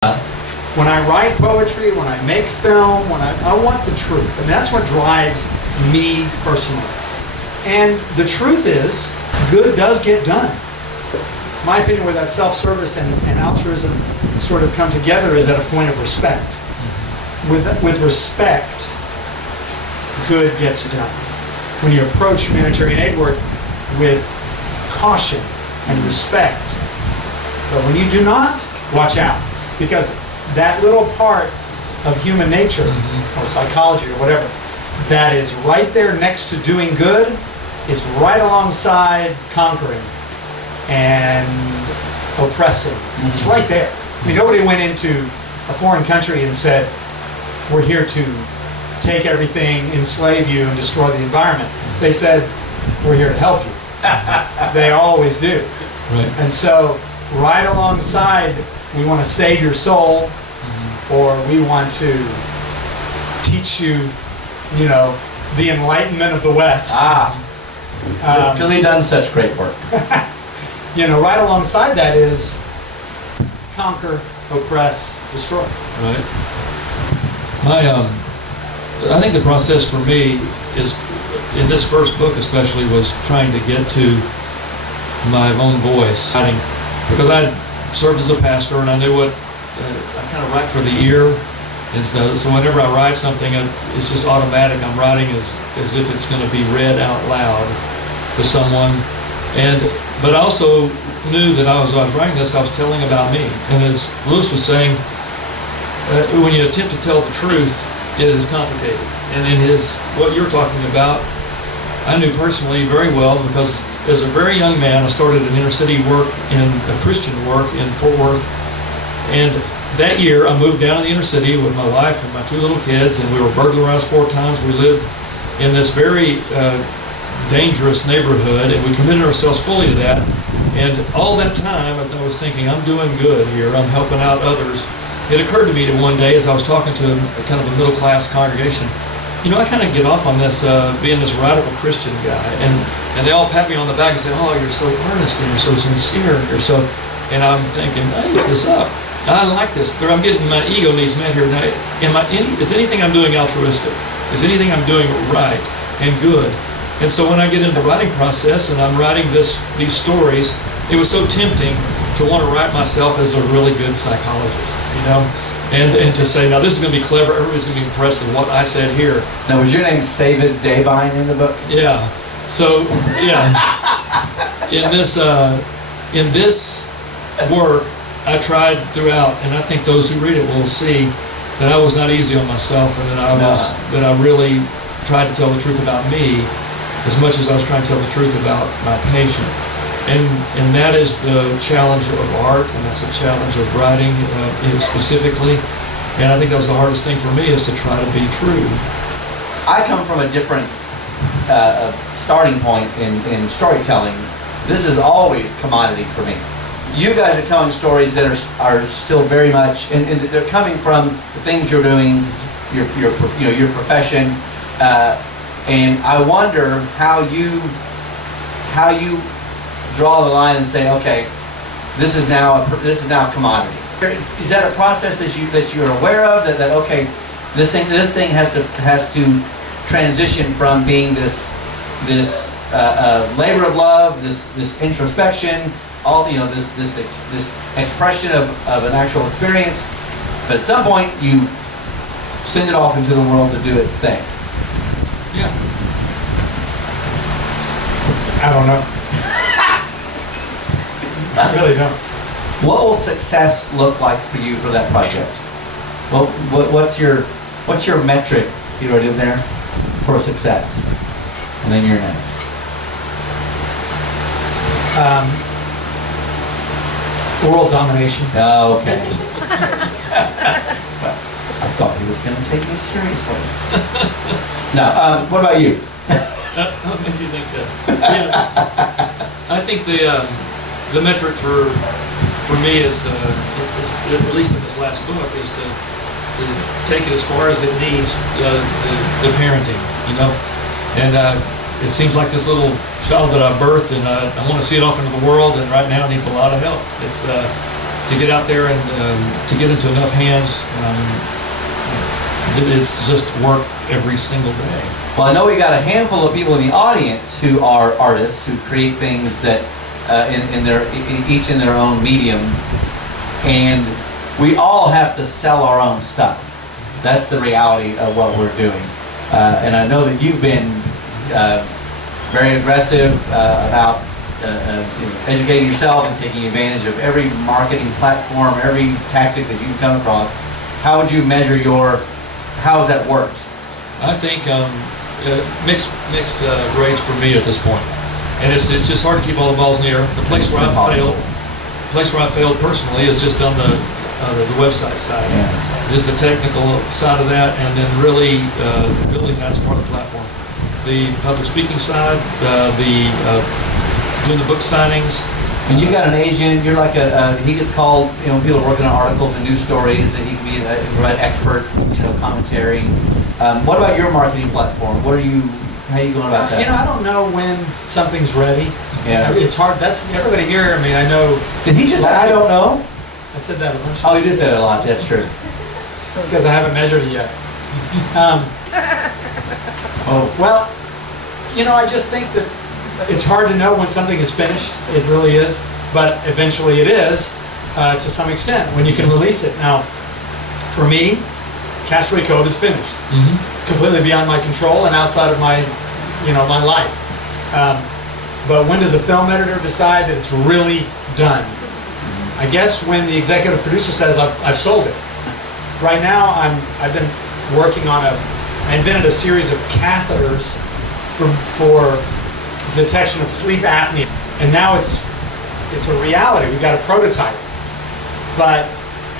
When I write poetry, when I make film, I want the truth. And that's what drives me personally. And the truth is, good does get done. My opinion, where that self-service and altruism sort of come together is at a point of respect. With respect, good gets done. When you approach humanitarian aid work with caution and respect. But when you do not, watch out. Because that little part of human nature, or psychology or whatever, that is right there next to doing good, is right alongside conquering and oppressing. It's right there. I mean, nobody went into a foreign country and said, we're here to take everything, enslave you, and destroy the environment. They said, we're here to help you. They always do. Right. And so, right alongside, we want to save your soul, or we want to teach you, the enlightenment of the West. Because we've done such great work. Right alongside that is conquer, oppress, destroy. Right. I think the process for me is, in this first book especially, was trying to get to my own voice. Because I served as a pastor and I knew what, I kind of write for the ear. And so whenever I write something, it's just automatic. I'm writing as if it's going to be read out loud to someone. But I also knew that as I was writing this, I was telling about me. And as Lewis was saying, when you attempt to tell the truth, it is complicated. And what you're talking about, I knew personally very well, because as a very young man, I started an inner city work Christian work in Fort Worth. And that year, I moved down to the inner city with my wife and my 2 little kids, and we were burglarized 4 times. We lived in this very dangerous neighborhood, and we committed ourselves fully to that. And all that time, I was thinking, I'm doing good here. I'm helping out others. It occurred to me that one day, as I was talking to kind of a middle-class congregation, I kind of get off on this, being this radical Christian guy, and they all pat me on the back and say, oh, you're so earnest and you're so sincere, and I'm thinking, I get this up. I like this, but I'm getting my ego needs met here. Now, is anything I'm doing altruistic? Is anything I'm doing right and good? And so when I get into the writing process and I'm writing these stories, it was so tempting to want to write myself as a really good psychologist, and to say, now this is going to be clever, everybody's going to be impressed with what I said here. Now, was your name Savid Davine in the book? Yeah. So, yeah. In this work, I tried throughout, and I think those who read it will see that I was not easy on myself, and that I really tried to tell the truth about me as much as I was trying to tell the truth about my patient. And that is the challenge of art, and that's the challenge of writing specifically. And I think that was the hardest thing for me, is to try to be true. I come from a different starting point in storytelling. This is always commodity for me. You guys are telling stories that are still very much, and they're coming from the things you're doing, your profession, and I wonder how you draw the line and say, okay, this is now commodity. Is that a process that you're aware of? That okay, this thing has to transition from being this labor of love, this introspection, all this expression of an actual experience, but at some point you send it off into the world to do its thing. Yeah. I don't know. I really don't. What will success look like for you for that project? Well, what's your metric? See what I did there? For success. And then you're next. World domination. Oh, okay. I thought he was going to take me seriously. No, what about you? What made you think that? Yeah. I think the metric for me is, at least in this last book, is to take it as far as it needs, the parenting, and it seems like this little child that I birthed, and I want to see it off into the world, and right now it needs a lot of help. It's to get out there and to get into enough hands. It's just work every single day. Well, I know we got a handful of people in the audience who are artists who create things that each in their own medium, and we all have to sell our own stuff. That's the reality of what we're doing. And I know that you've been very aggressive about educating yourself and taking advantage of every marketing platform, every tactic that you can come across. How would you measure how's that worked? I think mixed grades for me at this point, and it's just hard to keep all the balls in the air. The place where I failed personally is just on the website side, just the technical side of that, and then really building that as part of the platform. The public speaking side, doing the book signings. And you've got an agent. You're like he gets called. People are working on articles and news stories, and he can be an expert. Commentary. What about your marketing platform? How are you going about that? I don't know when something's ready. Yeah. It's hard. That's everybody here. I mean, I know. Did he just say, I don't know? I said that a bunch of times. Oh, you did say that a lot. That's true. Because I haven't measured it yet. Well, I just think that it's hard to know when something is finished. It really is. But eventually it is, to some extent, when you can release it. Now, for me, Castaway Cove is finished. Completely beyond my control and outside of my life. But when does a film editor decide that it's really done? I guess when the executive producer says, I've sold it. Right now, I've been working on I invented a series of catheters for detection of sleep apnea. And now it's a reality. We've got a prototype. But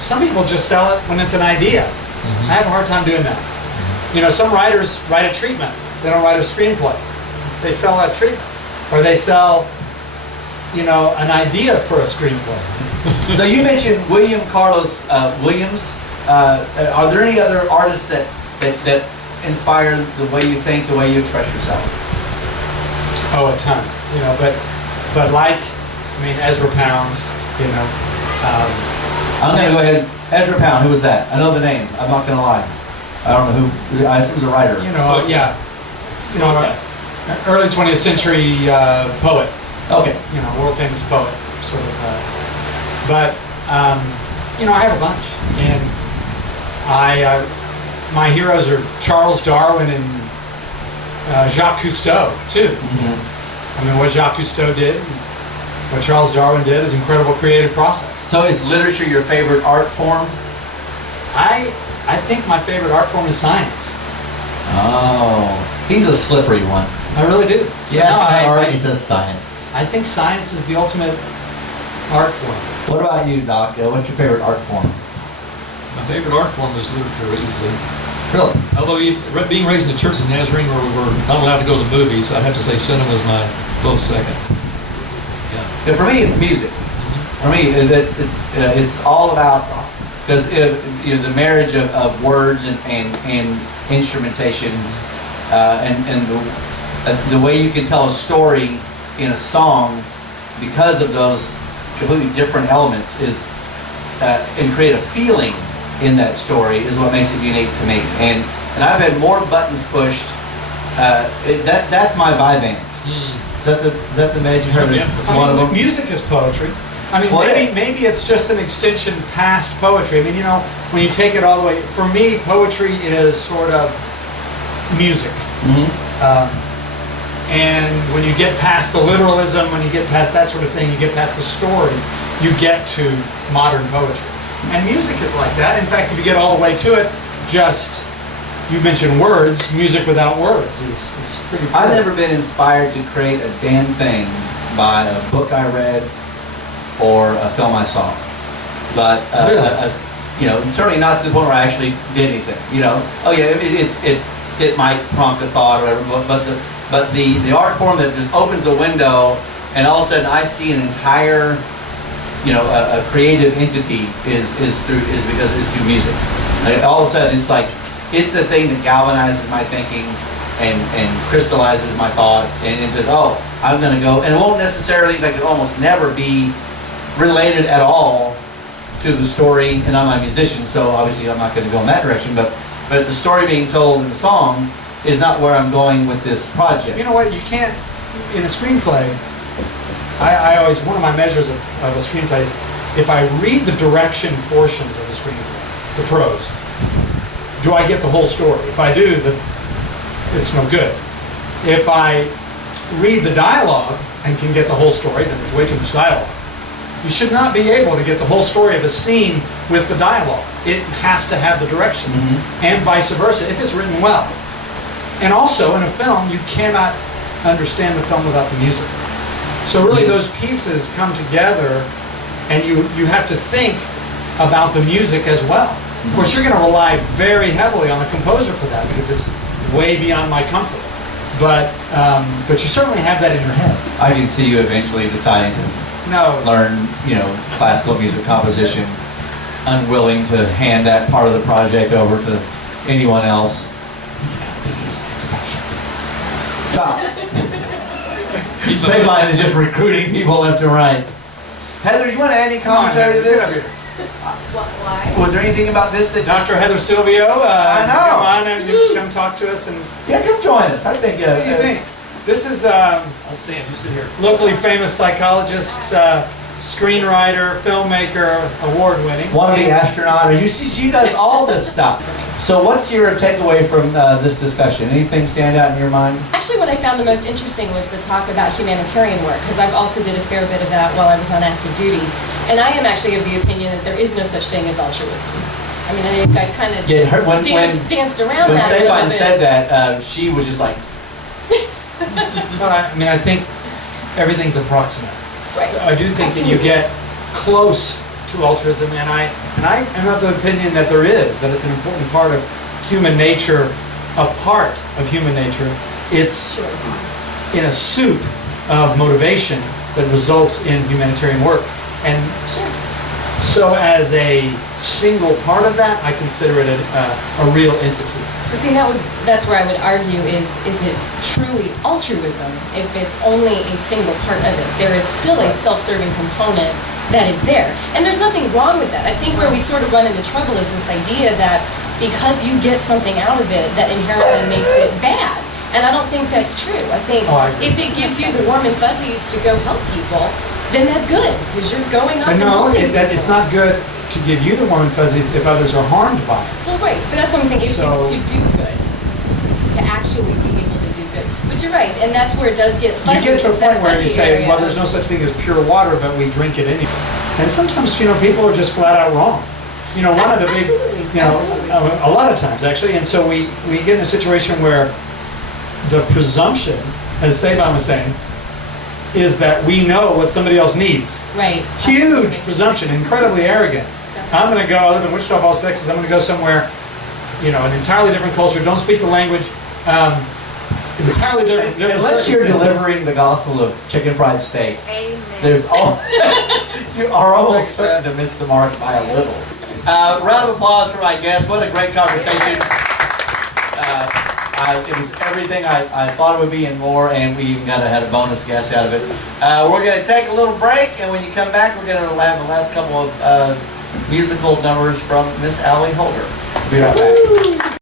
some people just sell it when it's an idea. I have a hard time doing that. Some writers write a treatment. They don't write a screenplay. They sell that treatment. Or they sell, an idea for a screenplay. So you mentioned William Carlos Williams. Are there any other artists that inspire the way you think, the way you express yourself? Oh, a ton. But Ezra Pound. I'm going to go ahead. Ezra Pound. Who was that? I know the name. I'm not going to lie. I don't know who. I assume he was a writer. Early 20th century poet. Okay. World famous poet, sort of. But I have a bunch, and my heroes are Charles Darwin and Jacques Cousteau too. What Jacques Cousteau did, what Charles Darwin did, is incredible creative process. So is literature your favorite art form? I think my favorite art form is science. Oh, he's a slippery one. I really do. Yes, art. He says science. I think science is the ultimate art form. What about you, Doc? What's your favorite art form? My favorite art form is literature, easily. Really? Although being raised in the Church of Nazarene, where we were not allowed to go to the movies, I'd have to say cinema is my close second. Yeah. So for me, it's music. For me, it's all about, because the marriage of words and instrumentation, and the way you can tell a story in a song because of those completely different elements is and create a feeling in that story is what makes it unique to me. And I've had more buttons pushed. That's my vibe bands. Is that the major? One of them. Music is poetry. Maybe it's just an extension past poetry. When you take it all the way, for me, poetry is sort of music. And when you get past the literalism, when you get past that sort of thing, you get past the story, you get to modern poetry. And music is like that. In fact, if you get all the way to it, you mentioned words, music without words is pretty cool. I've never been inspired to create a damn thing by a book I read or a film I saw. But, certainly not to the point where I actually did anything. It might prompt a thought or whatever, but the art form that just opens the window and all of a sudden I see an entire, a creative entity is because it's through music. All of a sudden it's the thing that galvanizes my thinking and crystallizes my thought and says, oh, I'm going to go, and it won't necessarily, in fact, it almost never be related at all to the story, and I'm a musician, so obviously I'm not going to go in that direction, but the story being told in the song is not where I'm going with this project. You know what? You can't, in a screenplay, I always, one of my measures of a screenplay is if I read the direction portions of the screenplay, the prose, do I get the whole story? If I do, it's no good. If I read the dialogue and can get the whole story, then there's way too much dialogue. You should not be able to get the whole story of a scene with the dialogue. It has to have the direction, and vice versa, if it's written well. And also, in a film, you cannot understand the film without the music. So really, those pieces come together, and you have to think about the music as well. Of course, you're going to rely very heavily on the composer for that, because it's way beyond my comfort. But you certainly have that in your head. I can see you eventually deciding to learn, classical music composition, unwilling to hand that part of the project over to anyone else. He's got to be his next passion. Stop. Sabine is just recruiting people left and right. Heather, do you want to add any commentary to this? Why? Was there anything about this that... Dr. Heather Silvio, I know. Come on and come talk to us. And Yeah, come join us. I think... what do you think? This is I'll stand. You sit here. locally famous psychologist, screenwriter, filmmaker, award-winning. Wannabe astronaut. She does all this stuff. So what's your takeaway from this discussion? Anything stand out in your mind? Actually, what I found the most interesting was the talk about humanitarian work, because I've also did a fair bit of that while I was on active duty. And I am actually of the opinion that there is no such thing as altruism. I mean, I know you guys kind of danced around when that a Sabine little bit. said that, she was just like... But I think everything's approximate. Right. I do think Absolutely. that you get close to altruism, and I am of the opinion that there is, that it's an important part of human nature, a part of human nature. It's in a soup of motivation that results in humanitarian work. And so as a single part of that, I consider it a real entity. But see, that's where I would argue is it truly altruism if it's only a single part of it? There is still a self-serving component that is there. And there's nothing wrong with that. I think where we sort of run into trouble is this idea that because you get something out of it, that inherently makes it bad. And I don't think that's true. I think if it gives you the warm and fuzzies to go help people, then that's good, because you're going up and helping people. It's not good to give you the warm and fuzzies if others are harmed by it. Well, right, but that's what I'm saying. If it's to do good, to actually be able to do good. But you're right, and that's where it does get fuzzy. You get to a it's that point where you fuzzy say, area. well, there's no such thing as pure water, but we drink it anyway. And sometimes, people are just flat out wrong. One of the big, Absolutely. a lot of times actually, and so we get in a situation where the presumption, as Sabine was saying, is that we know what somebody else needs. Right. Huge Absolutely. presumption, incredibly arrogant. I'm going to go, I live in Wichita Falls, Texas, I'm going to go somewhere, an entirely different culture, don't speak the language, entirely different Unless you're circumstances. delivering the gospel of chicken fried steak, Amen. there's all you are almost certain to miss the mark by a little. Round of applause for my guest. What a great conversation. It was everything I thought it would be and more, and we even had a bonus guest out of it. We're going to take a little break, and when you come back, we're going to have the last couple of musical numbers from Miss Allie Holder. We'll be right back.